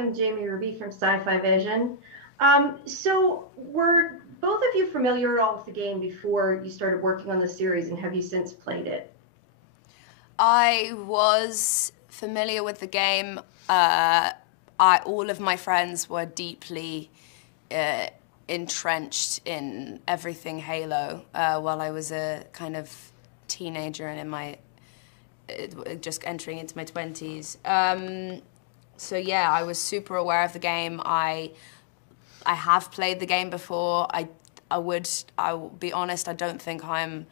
am Jamie Ruby from Sci-Fi Vision. So were both of you familiar at all with the game before you started working on the series, and have you since played it? I was familiar with the game. All of my friends were deeply entrenched in everything Halo while I was a kind of teenager and in my just entering into my 20s. So yeah, I was super aware of the game. I have played the game before. I'll be honest, I don't think I'm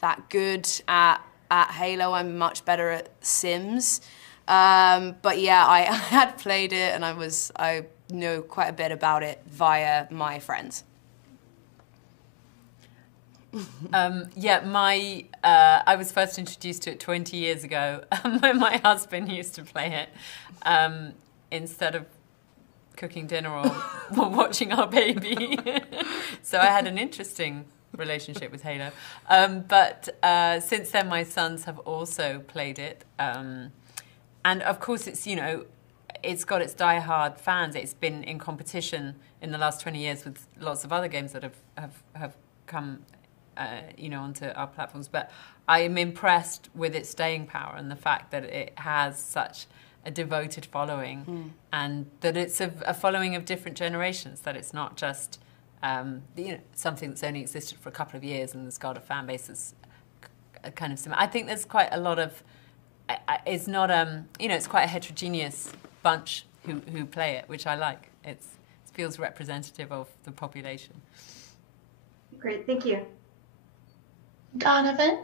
that good at Halo. I'm much better at Sims. But yeah, I had played it, and I know quite a bit about it via my friends. I was first introduced to it 20 years ago when my husband used to play it instead of cooking dinner or watching our baby. So I had an interesting relationship with Halo. But since then, my sons have also played it. And of course, it's got its die-hard fans. It's been in competition in the last 20 years with lots of other games that have come onto our platforms. But I am impressed with its staying power and the fact that it has such a devoted following, and that it's a following of different generations, that it's not just something that's only existed for a couple of years and has got a fan base that's kind of similar. I think there's quite a lot of, it's not, it's quite a heterogeneous bunch who play it, which I like. It feels representative of the population. Great, thank you. Donovan?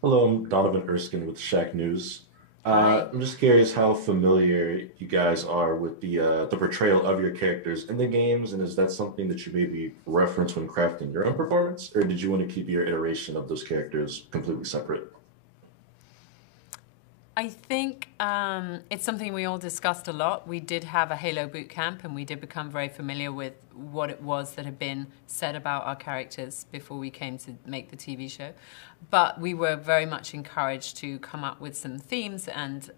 Hello, I'm Donovan Erskine with Shack News. I'm just curious how familiar you guys are with the portrayal of your characters in the games, and is that something that you maybe reference when crafting your own performance, or did you want to keep your iteration of those characters completely separate? I think it's something we all discussed a lot. We did have a Halo boot camp, and we did become very familiar with what it was that had been said about our characters before we came to make the TV show. But we were very much encouraged to come up with some themes and,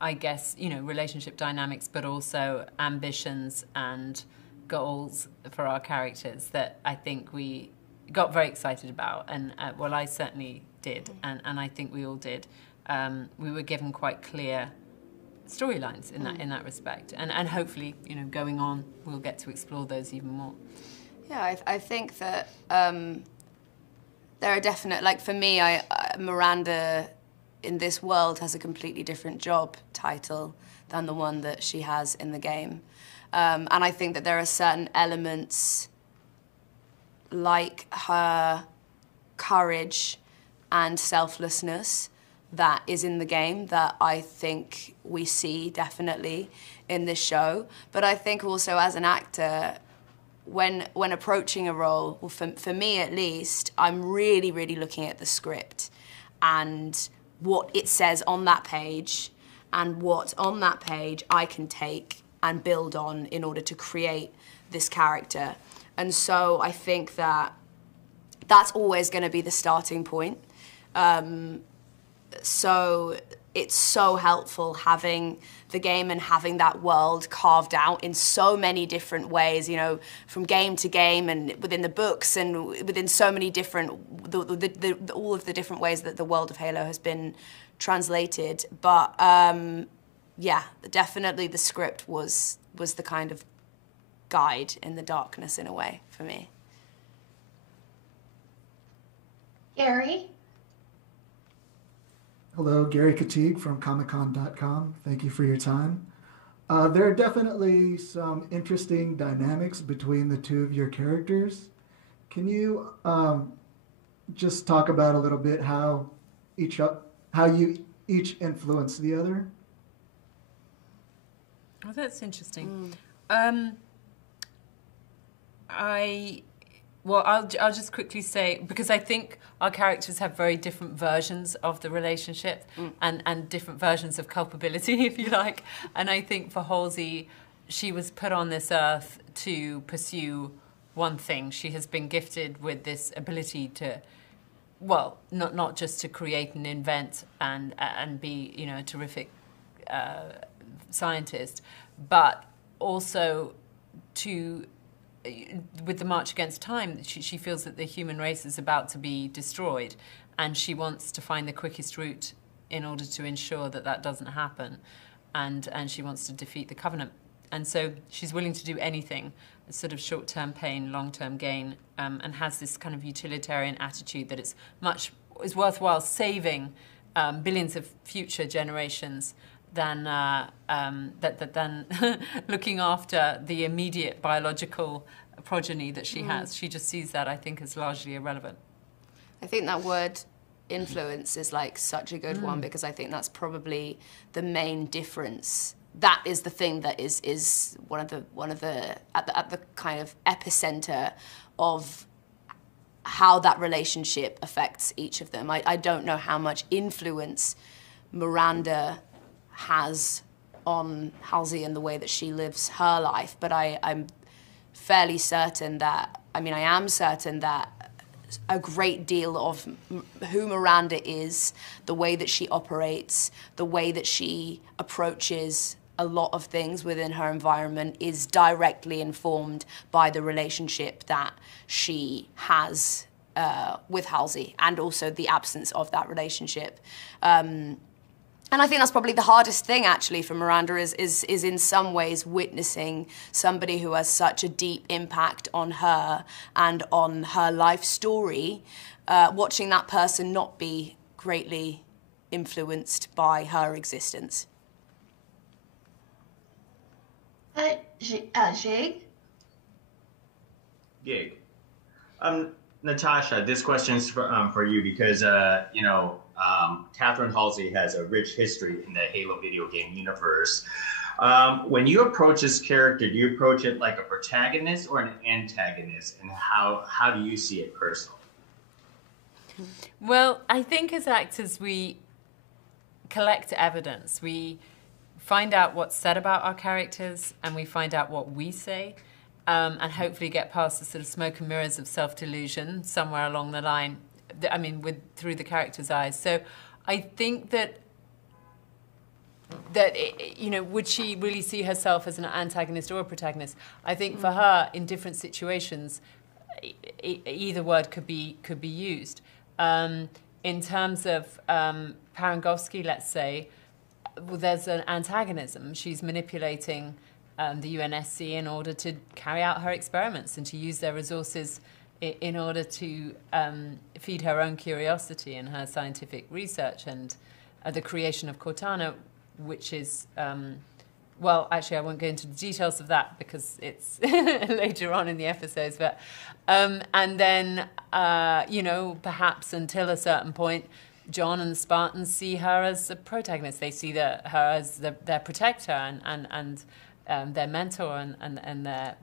I guess, relationship dynamics, but also ambitions and goals for our characters that I think we got very excited about. And, well, I certainly did, and I think we all did. We were given quite clear storylines in that respect, and hopefully, going on, we'll get to explore those even more. Yeah, I think that there are definite, like for me, Miranda in this world has a completely different job title than the one that she has in the game, and I think that there are certain elements like her courage and selflessness that is in the game that I think we see definitely in this show. But I think also as an actor, when approaching a role, well, for me at least, I'm really, really looking at the script and what it says on that page and what on that page I can take and build on in order to create this character. And so I think that that's always going to be the starting point. So it's so helpful having the game and having that world carved out in so many different ways, from game to game and within the books and within so many different, all of the different ways that the world of Halo has been translated. But yeah, definitely the script was the kind of guide in the darkness in a way for me. Gary? Hello, Gary Katigue from ComicCon.com. Thank you for your time. There are definitely some interesting dynamics between the two of your characters. Can you just talk about a little bit how you each influence the other? Oh, that's interesting. I'll just quickly say, because I think our characters have very different versions of the relationship and different versions of culpability, if you like. And I think for Halsey, she was put on this earth to pursue one thing. She has been gifted with this ability to, well, not just to create and invent and be, a terrific scientist, but also with the March Against Time, she feels that the human race is about to be destroyed, and she wants to find the quickest route in order to ensure that that doesn't happen, and she wants to defeat the Covenant. And so she's willing to do anything, sort of short-term pain, long-term gain, and has this kind of utilitarian attitude that it's worthwhile saving billions of future generations than looking after the immediate biological progeny that she has. She just sees that, I think, as largely irrelevant. I think that word influence is like such a good one, because I think that's probably the main difference. That is the thing that is one of the at the kind of epicenter of how that relationship affects each of them. I don't know how much influence Miranda has on Halsey and the way that she lives her life, but I'm fairly certain that, I am certain that a great deal of who Miranda is, the way that she operates, the way that she approaches a lot of things within her environment is directly informed by the relationship that she has with Halsey, and also the absence of that relationship. And I think that's probably the hardest thing, actually, for Miranda, is in some ways witnessing somebody who has such a deep impact on her and on her life story, watching that person not be greatly influenced by her existence. Jig? Gig. Natascha, this question is for you because, Catherine Halsey has a rich history in the Halo video game universe. When you approach this character, do you approach it like a protagonist or an antagonist? And how do you see it personally? Well, I think as actors, we collect evidence. We find out what's said about our characters, and we find out what we say, and hopefully get past the sort of smoke and mirrors of self-delusion somewhere along the line, through the character's eyes. So I think that would she really see herself as an antagonist or a protagonist? I think for her, in different situations, either word could be used. In terms of Parangowski, let's say, well, there's an antagonism. She's manipulating the UNSC in order to carry out her experiments and to use their resources in order to feed her own curiosity in her scientific research, and the creation of Cortana, which is, well, actually, I won't go into the details of that because it's later on in the episodes. But and then, perhaps until a certain point, John and the Spartans see her as a protagonist. They see her as their protector and their mentor and their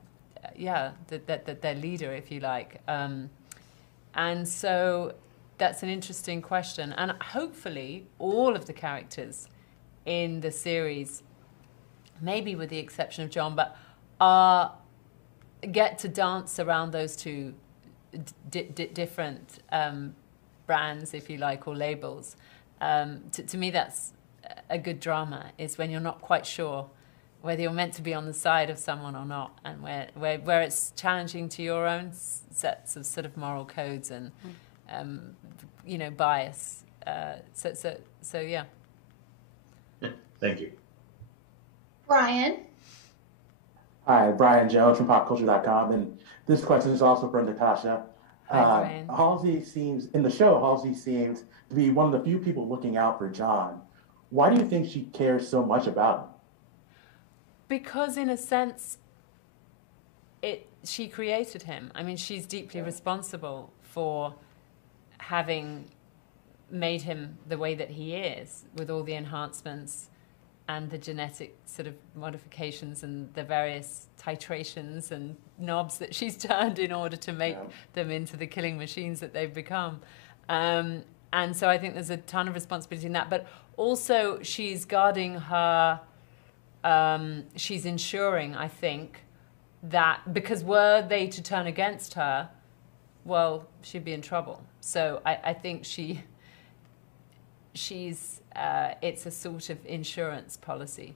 leader, if you like. And so that's an interesting question. And hopefully all of the characters in the series, maybe with the exception of John, but get to dance around those two different brands, if you like, or labels. To me, that's a good drama, is when you're not quite sure whether you're meant to be on the side of someone or not, and where it's challenging to your own sets of sort of moral codes and bias. So yeah. Thank you. Brian? Hi, Brian Jones from popculture.com, and this question is also for Natascha. Halsey seems to be one of the few people looking out for John. Why do you think she cares so much about him? Because in a sense, she created him. I mean, she's deeply responsible for having made him the way that he is, with all the enhancements and the genetic sort of modifications and the various titrations and knobs that she's turned in order to make them into the killing machines that they've become. And so I think there's a ton of responsibility in that. But also she's guarding her, she's ensuring, I think, that because were they to turn against her, well, she'd be in trouble. So I think she's it's a sort of insurance policy.